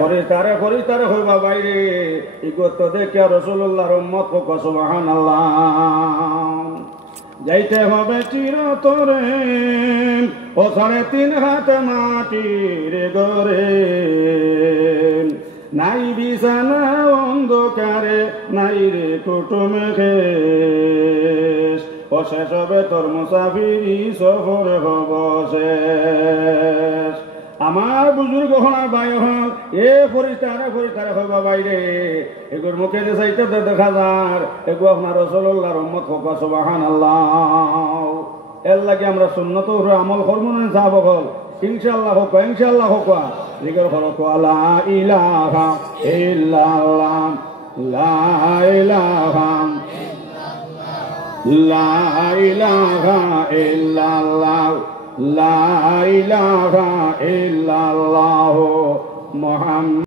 ফরিস্তারে হইবা বাইরে ইগত দেখে রাসূলুল্লাহর উম্মত হোক সুবহানাল্লাহ। যাইতে হবে চিরতরে ও 3.5 হাত মাটির ঘরে, নাই বিছানা অন্ধকারে, নাই রে কুটুমে খেস, ও শেষ হবে তোর মুসাফিরি সফর হব শেষ। আমার বুজুর্গ হওয়ার বায়ু হল এ ফরিস্তারে হইবা বাইরে এগুর মুখে যে চাইতে দেখা যার এগু আপনার রাসূলুল্লাহর উম্মত হোক সুবহানাল্লাহ। এর লাগে আমরা সুন্নত আমল করব না যাব হল ইনশাআল্লাহ হোক জিকির হক লা ইলাহা ইল্লাল্লাহ লা ইলাহা ইল্লাল্লাহ লা ইলাহা ইল্লাল্লাহ মুহাম্মাদ।